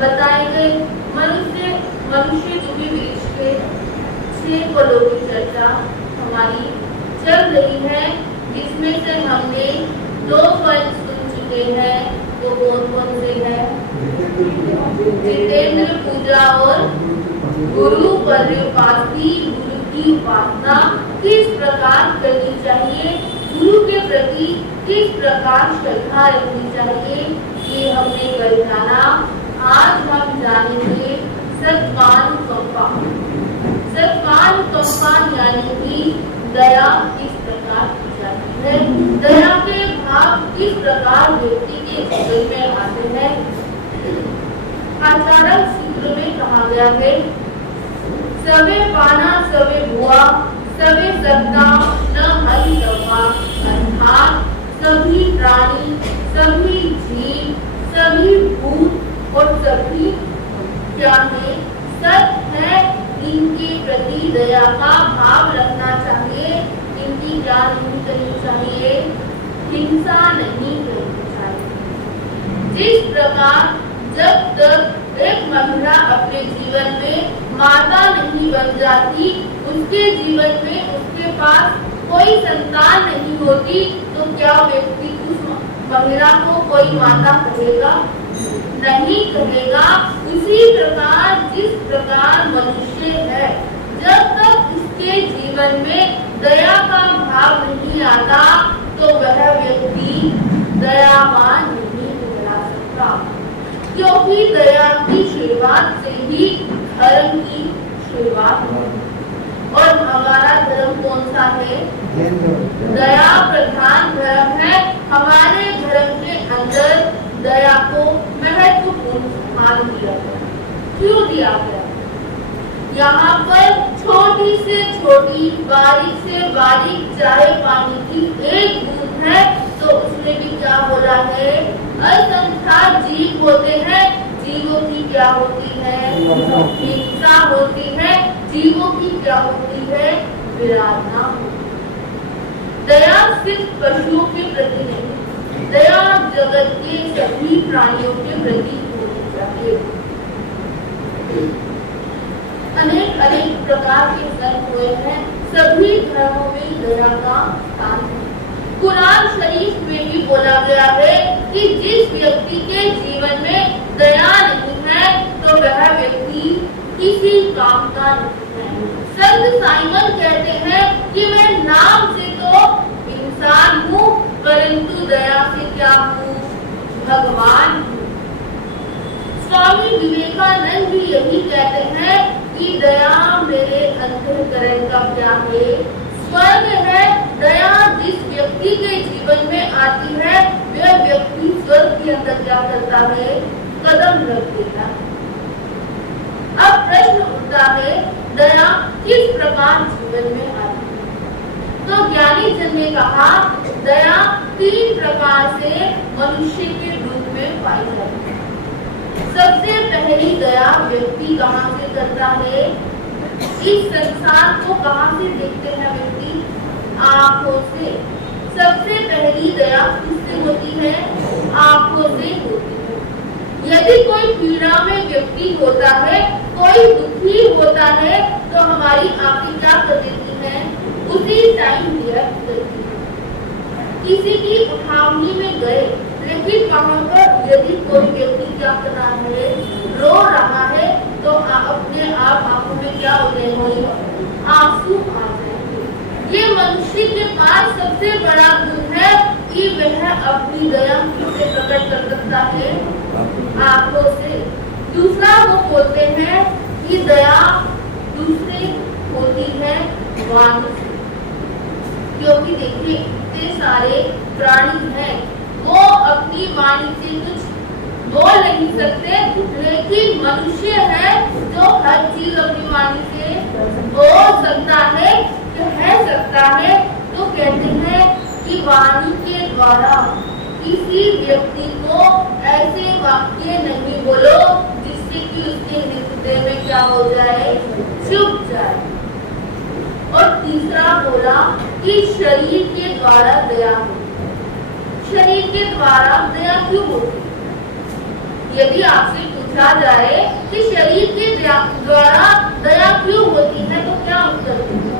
बताए गए मनुष्य रूपी वृक्ष के 6 फलों की चर्चा हमारी चल रही है, जिसमें से हमने 2 फल सुन चुके हैं। वो कौन कौन से हैं? जितेंद्र पूजा और गुरु पर्युपासनी। गुरु की उपासना किस प्रकार करनी चाहिए, गुरु के प्रति किस प्रकार श्रद्धा रखनी चाहिए, ये हमने कल जाना। आज हम जानेंगे सत्पानुकंपा। सत्पानुकंपा यानी कि दया किस प्रकार की जाती है, दया के भाव किस प्रकार व्यक्ति के जीवन में आते हैं। आचार्य सूत्र में कहा गया है, सवे पाना सवे भुआ सवे सत्ता न हरि दवा। अर्थात सभी प्राणी, सभी जीव, सभी भूत और सभी क्या है, सत है। इनके प्रति दया का भाव रखना चाहिए। इनकी क्या नहीं करनी चाहिए, हिंसा नहीं करनी चाहिए। जिस प्रकार जब तक एक महिला अपने जीवन में माता नहीं बन जाती, उसके जीवन में उसके पास कोई संतान नहीं होती, तो क्या व्यक्ति उस महिला को कोई माता कहेगा? नहीं कहेगा। उसी प्रकार जिस प्रकार मनुष्य है, जब तक उसके जीवन में दया का भाव नहीं आता, तो वह व्यक्ति दयावान नहीं कहला सकता, क्योंकि दया की शुरुआत से ही धर्म की शुरुआत है। और हमारा धर्म कौन सा है? दया प्रधान धर्म है। हमारे धर्म के अंदर दया को महत्वपूर्ण स्थान दिया गया। क्यों दिया गया? यहाँ पर छोटी से छोटी बारीक से बारीक चाहे पानी की एक बूंद है तो उसमें भी क्या हो रहा है, असंख्य जीव होते हैं, जीवों की क्या होती है, हिंसा होती है, जीवों की क्या होती है, विराधना। दया सिर्फ पशुओं के प्रति नहीं, दया जगत के सभी प्राणियों के प्रति होनी चाहिए। अनेक अनेक प्रकार के धर्म हुए हैं, सभी धर्मों में दया का स्थान है। कुरान शरीफ में भी बोला गया है कि जिस व्यक्ति के जीवन में दया नहीं है तो वह व्यक्ति किसी काम का नहीं है। संत साइमन कहते हैं कि मैं नाम से तो इंसान हूँ परंतु दया से क्या हूँ, भगवान हूँ। स्वामी विवेकानंद भी यही कहते हैं कि दया मेरे अंतःकरण का क्या है, स्वर्ग है। दया जिस व्यक्ति के जीवन में आती है वह व्यक्ति स्वर्ग के अंदर क्या करता है, कदम रख देता है। अब प्रश्न उठता है दया किस प्रकार जीवन में आती है, तो ज्ञानी जन ने कहा दया 3 प्रकार से मनुष्य के रूप में पाई जाती है। सबसे पहली दया व्यक्ति कहाँ से करता है, इस संसार को कहाँ से देखते हैं व्यक्ति, आंखों से। सबसे पहली दया किससे होती है, आंखों से होती है। यदि कोई पीड़ा में व्यक्ति होता है, कोई दुखी होता है तो हमारी आंखें क्या कर देती हैं, उसी टाइम रिएक्ट करती है। किसी की उठावनी में गए लेकिन वहां पर यदि कोई व्यक्ति क्या कर रहा है, रो रहा है तो अपने आप आंखों में क्या हो जाएंगे, आंसू आ जाएंगे। ये मनुष्य के पास सबसे बड़ा गुण है कि वह अपनी दया किससे प्रकट कर सकता है, आंखों से। दूसरा वो बोलते हैं कि दया दूसरे होती है वाणी से, क्योंकि देखिए इतने सारे प्राणी हैं वो अपनी वाणी से कुछ बोल नहीं सकते, लेकिन मनुष्य है जो हर चीज अपनी वाणी से बोल सकता है, कह सकता है। तो कहते हैं कि वाणी के द्वारा किसी व्यक्ति को ऐसे वाक्य नहीं बोलो जिससे कि उसके हृदय में क्या हो जाए, चुभ जाए। और तीसरा बोला कि शरीर के द्वारा दया हो। शरीर के द्वारा दया क्यों होती है? यदि आपसे पूछा जाए कि शरीर के द्वारा दया क्यों होती है तो क्या उत्तर देंगे?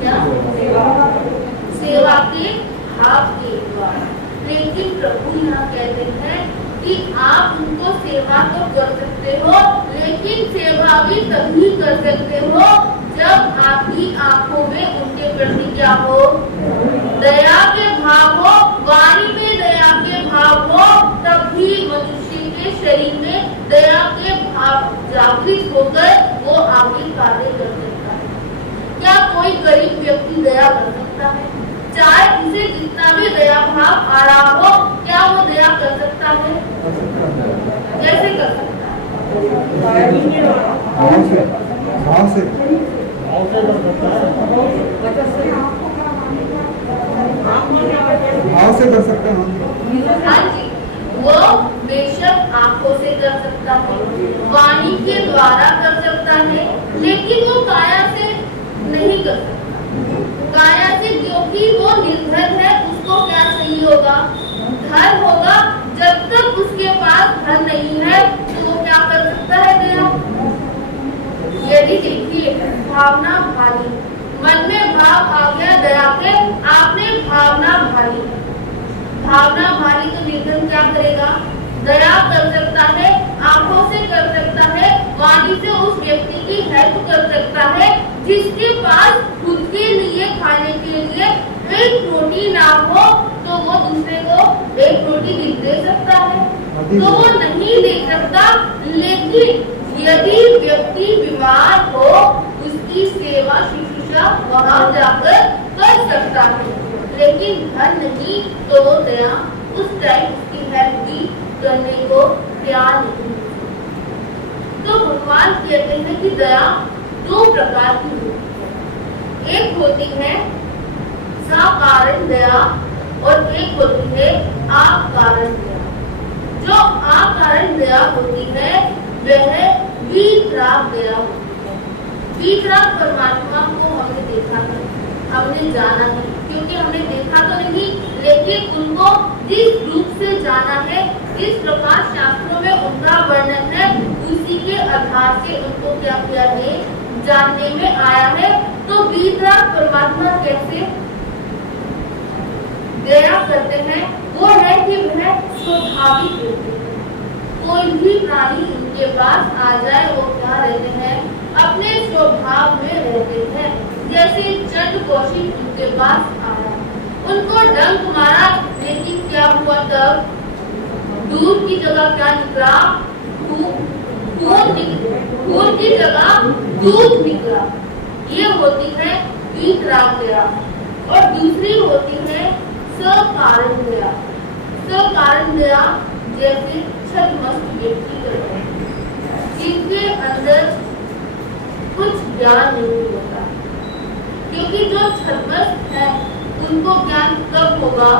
क्या? सेवा के भाव के द्वारा। लेकिन प्रभु यहाँ कहते हैं कि आप उनको सेवा तो कर सकते हो, लेकिन सेवा भी तभी कर सकते हो जब आपकी आंखों में उनके प्रति क्या हो, दया के भाव हो, वाणी में दया के भाव हो, तभी मनुष्य के शरीर में दया के भाव जागृत होकर वो आगे कार्य कर सकता है। क्या कोई गरीब व्यक्ति दया कर सकता है? चाहे उसे जितना भी दया भाव आ रहा हो, क्या वो दया कर सकता है? कैसे कर सकता है? भाव से कर सकते हैं। हाँ जी, वो बेशक आंखों से कर सकता है, वाणी के द्वारा कर सकता है, लेकिन वो काया से नहीं कर सकता। काया से क्योंकि वो निर्धन है, उसको क्या चाहिए होगा, धन होगा। जब तक उसके पास धन नहीं है तो वो क्या कर सकता है दया? यदि देखिए भावना भाली, मन में भाव आ गया दया के, आपने भावना भाली, भावना भाली तो निर्धन क्या करेगा, दया कर सकता है, आंखों से कर सकता है, वाणी से उस व्यक्ति की हेल्प कर सकता है जिसके पास खुद के लिए खाने के लिए एक रोटी ना हो तो वो दूसरे को एक रोटी दे सकता है, तो वो नहीं दे सकता। लेकिन यदि व्यक्ति बीमार हो उसकी सेवा शुश्रूषा वहां जाकर कर सकता है, लेकिन धन नहीं तो वो दया उस टाइम उसकी हेल्प भी करने को तैयार नहीं। तो भगवान कहते हैं कि दया दो प्रकार की होती है। एक होती है सकारण दया और एक होती है आकारण दया। जो आकारण दया होती है वह वीतराग दया होती है। वीतराग परमात्मा को हमने देखा है, हमने जाना है, क्योंकि हमने देखा तो नहीं लेकिन उनको जिस रूप से जाना है, जिस प्रकार शास्त्रों में उनका वर्णन है, उसी के आधार से उनको क्या किया है, जानने में आया है। तो वीतराग परमात्मा कैसे दया करते हैं, वो है कि वह स्वाभाविक होते हैं। कोई भी प्राणी उनके पास आ जाए वो क्या रहते हैं, अपने स्वभाव में रहते हैं। जैसे चंड कौशिक उनके पास आया, उनको डंक मारा लेकिन क्या हुआ, तब दूध की जगह क्या निकला, खून की जगह दूध निकला। ये होती है वीतराग दया। और दूसरी होती है सकारण दया। सकारण दया जैसे छद्मस्त व्यक्ति करते हैं, जिनके अंदर कुछ ज्ञान नहीं होता, क्योंकि जो छद्मस्त है उनको ज्ञान कब होगा,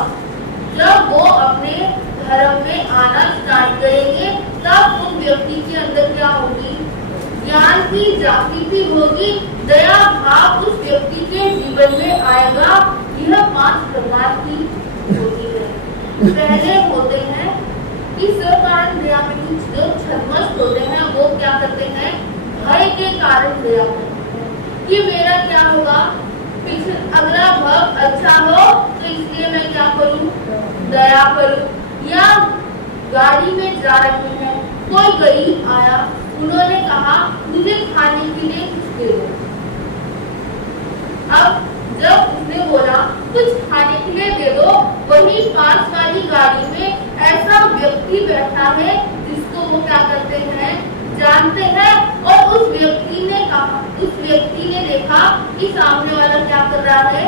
जब वो अपने धर्म में आना स्टार्ट करेंगे, तब उन व्यक्ति के अंदर क्या होगी, ज्ञान की जागृति होगी, दया भाव उस व्यक्ति के जीवन में आएगा। यह 5 प्रकार की होती है। पहले होते हैं कि सकारण दया में कुछ जो छद्मस्त होते हैं वो क्या करते हैं, भय के कारण दया करते हैं कि मेरा क्या होगा, अगला भक्त अच्छा हो तो इसलिए मैं क्या करूं, दया करूं। या गाड़ी में जा रहे हैं, कोई गरीब आया, उन्होंने कहा मुझे खाने के लिए कुछ दे दो। अब जब उसने बोला कुछ खाने के लिए दे दो, वही पास वाली गाड़ी में ऐसा व्यक्ति बैठा है जिसको वो क्या करते हैं, जानते हैं। और उस व्यक्ति ने कहा, उस व्यक्ति ने देखा कि सामने वाला क्या कर रहा है,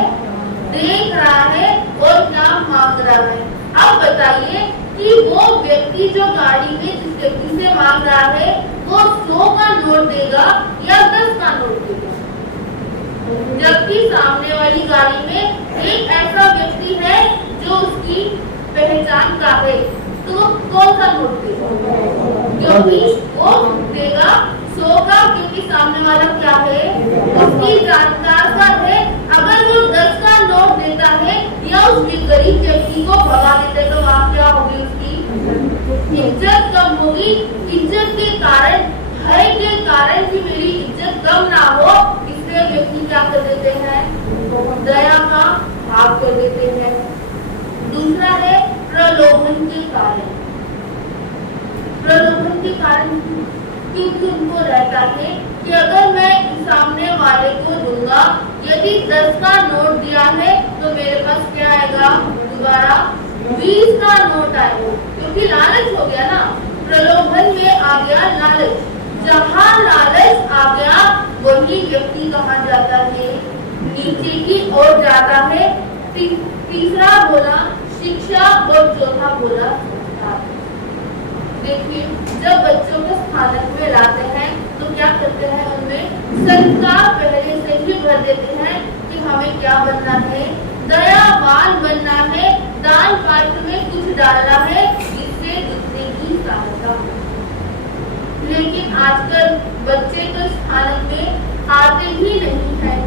देख रहा है और क्या मांग रहा है। अब बताइए कि वो व्यक्ति जो गाड़ी में जिस व्यक्ति से मांग रहा है वो 100 का नोट देगा या 10 का नोट देगा, जबकि सामने वाली गाड़ी में एक ऐसा व्यक्ति है जो उसकी पहचान का है, तो कौन सा नोट देगा, क्योंकि वो देगा 100 का, क्योंकि सामने वाला क्या है, उसकी जानकार का है। अगर वो 10 का नोट देता है या उस गरीब व्यक्ति को भगा देते तो वहाँ क्या होगी, उसकी इज्जत कम होगी। इज्जत के कारण, भय के कारण कि मेरी इज्जत कम ना हो, इसलिए व्यक्ति क्या कर देते हैं, दया का भाव कर देते हैं। दूसरा है प्रलोभन के कारण। प्रलोभन के कारण क्योंकि उनको रहता है कि अगर मैं सामने वाले को दूंगा, यदि 10 का नोट दिया है तो मेरे पास क्या आएगा, दोबारा 20 का नोट आएगा, क्योंकि लालच हो गया ना, प्रलोभन में आ गया लालच। जहाँ लालच आ गया वही व्यक्ति कहाँ जाता है, नीचे की ओर जाता है। तीसरा बोला शिक्षा और चौथा बोला संस्कार। देखिए जब बच्चों को स्थानक में लाते हैं तो क्या करते हैं, उनमें संस्कार पहले से ही भर देते हैं कि हमें क्या बनना है, दयावान बनना है, दान पात्र में कुछ डालना है जिससे दूसरे की सहायता हो। लेकिन आजकल बच्चे तो स्थानक में आते ही नहीं है,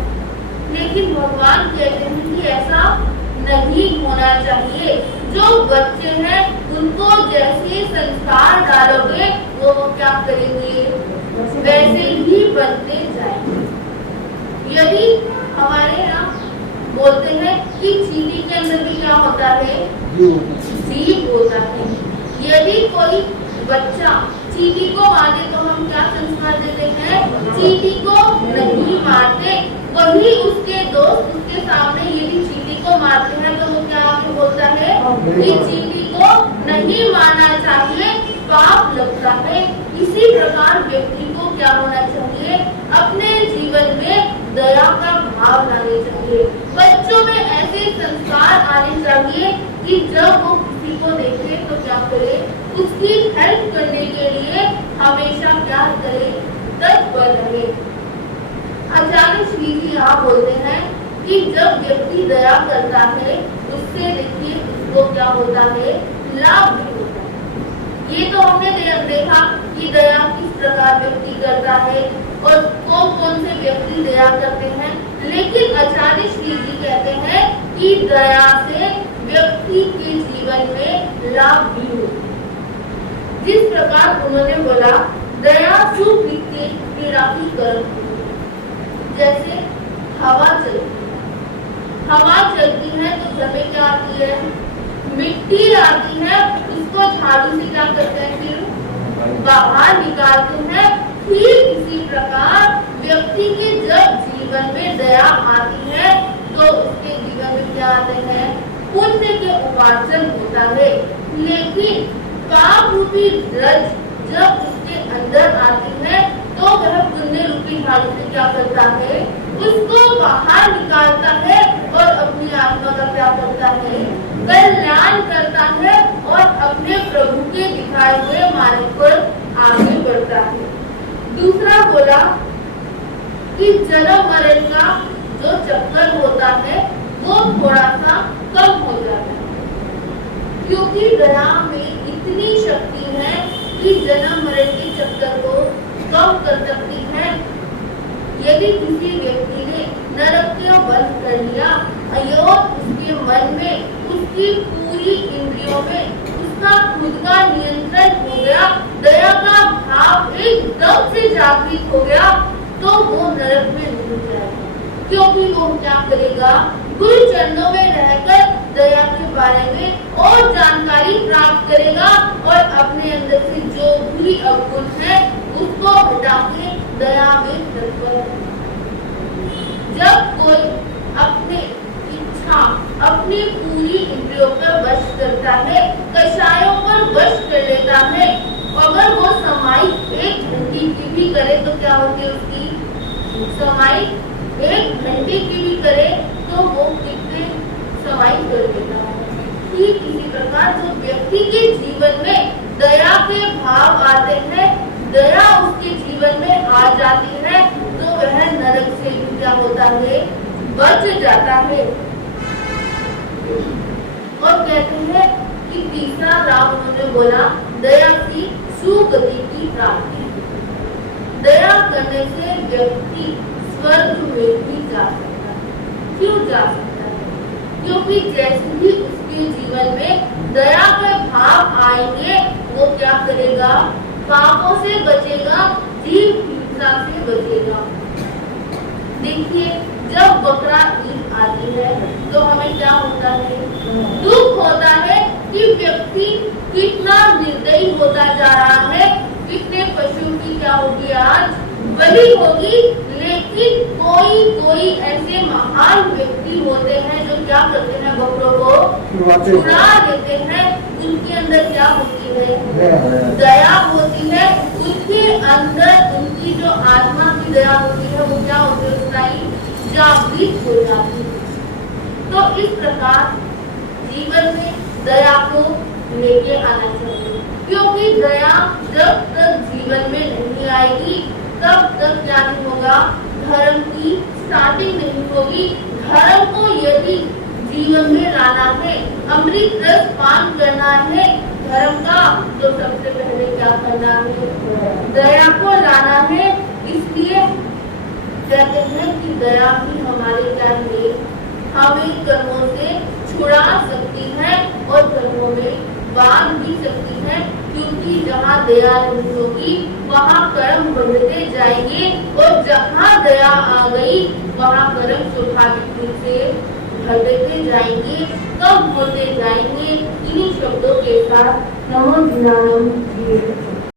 लेकिन भगवान कहते हैं कि ऐसा नहीं होना चाहिए। जो बच्चे हैं उनको जैसे संस्कार डालोगे वो क्या करेंगे, वैसे ही बनते जाएंगे। यदि हमारे यहाँ बोलते हैं कि चींटी के अंदर भी क्या होता है, जीव होता है। यदि कोई बच्चा चींटी को मारे तो हम क्या संस्कार देते हैं, चींटी को नहीं मारते। वही उसके दोस्त उसके सामने यदि चींटी को मारते हैं तो वो क्या आगे बोलता है कि चींटी को नहीं मारना चाहिए, पाप लगता है। इसी प्रकार व्यक्ति को क्या होना चाहिए, अपने जीवन में दया का भाव लाने चाहिए। बच्चों में ऐसे संस्कार आने चाहिए कि जब वो किसी को देखे तो क्या करे, उसकी हेल्प करने के लिए हमेशा क्या करे, तत्पर रहे। जी यहाँ बोलते हैं कि जब व्यक्ति दया करता है उससे देखिए उसको क्या होता है, लाभ भी होता है। ये तो हमने देखा कि दया किस प्रकार व्यक्ति करता है और कौन कौन से व्यक्ति दया करते हैं, लेकिन आचार्य श्री जी कहते हैं कि दया से व्यक्ति के जीवन में लाभ भी होता है। जिस प्रकार उन्होंने बोला दया सुकृत्य पीड़ा की कर्म, जैसे हवा चलती है तो घर में क्या आती है, मिट्टी आती है, उसको झाड़ू से क्या करते हैं, फिर बाहर निकालते हैं। ठीक इसी प्रकार व्यक्ति के जब जीवन में दया आती है तो उसके जीवन में क्या आते हैं, पुण्य के उपार्जन होता है। लेकिन पाप रूपी रज जब उसके अंदर आती है तो वह पुण्य रूपी झाड़ू से क्या करता है, उसको बाहर निकालता है और अपनी आत्मा का क्या करता है, कल्याण करता है और अपने प्रभु के दिखाए हुए मार्ग पर आगे बढ़ता है। दूसरा बोला कि जन्म मरण का जो चक्कर होता है वो थोड़ा सा कम हो जाता है, क्योंकि दया में इतनी शक्ति है कि जन्म मरण के चक्कर को कम कर सकती है। यदि किसी व्यक्ति ने नरक को बंद कर लिया और उसके मन में, उसकी पूरी इंद्रियों में उसका खुद का नियंत्रण हो गया, दया का भाव एकदम से जागृत हो गया, तो वो नरक में नहीं जाएगा, क्योंकि वो क्या करेगा, गुरु चरणों में रहकर दया के बारे में और जानकारी प्राप्त करेगा और अपने अंदर से जो बुरी अवगुण है उसको हटा के दया में तत्पर है। जब कोई अपने इच्छा, अपनी पूरी इंद्रियों पर वश करता है, कषायों पर वश कर लेता है, अगर वो समाई 1 घंटे की भी करे तो क्या होगी, उसकी समाई 1 घंटे की भी करे तो वो कितने समाई कर देता है। ठीक इसी प्रकार जो व्यक्ति के जीवन में दया के भाव आते हैं, दया उसके जीवन में आ जाती है तो वह नरक से भी क्या होता है, बच जाता है। और कहते हैं कि तीसरा लाभ उन्होंने बोला दया की सुगति की प्राप्ति। दया करने से व्यक्ति स्वर्ग में भी जा सकता है। क्यों जा सकता है? क्योंकि जैसे ही उसके जीवन में दया के भाव आएंगे वो क्या करेगा, पापों से बचेगा, जीव हिंसा से बचेगा। देखिए जब बकरा ईद आती है तो हमें क्या होता है, दुख होता है कि व्यक्ति कितना निर्दयी होता जा रहा है, कितने पशु की क्या होगी आज बलि होगी। लेकिन कोई ऐसे महान व्यक्ति होते हैं जो क्या करते हैं, बकरों को छुड़ा देते हैं। उनके अंदर क्या होती है, दया होती है। उनके अंदर उनकी जो आत्मा की दया होती है वो क्या होती है, उसकी जागृत हो जाती है। तो इस प्रकार जीवन में दया को लेके आना चाहिए, क्योंकि दया जब तक जीवन में नहीं आएगी तब तक क्या नहीं होगा, धर्म की स्टार्टिंग नहीं होगी। धर्म को यदि जीवन में लाना है, अमृत रस पान करना है धर्म का, तो सबसे पहले क्या करना है, दया को लाना है। इसलिए कहते हैं कि दया ही हमारे क्या है, हमें कर्मों से छुड़ा सकती है और कर्मों में बांध भी सकती है। क्योंकि जहाँ दया नहीं होगी वहाँ कर्म बढ़ते जाएंगे और जहाँ दया आ गई वहाँ कर्म स्वाभाविक रूप से घटते जाएंगे, कम होते जाएंगे। इन्हीं शब्दों के साथ नमो ज्ञानम।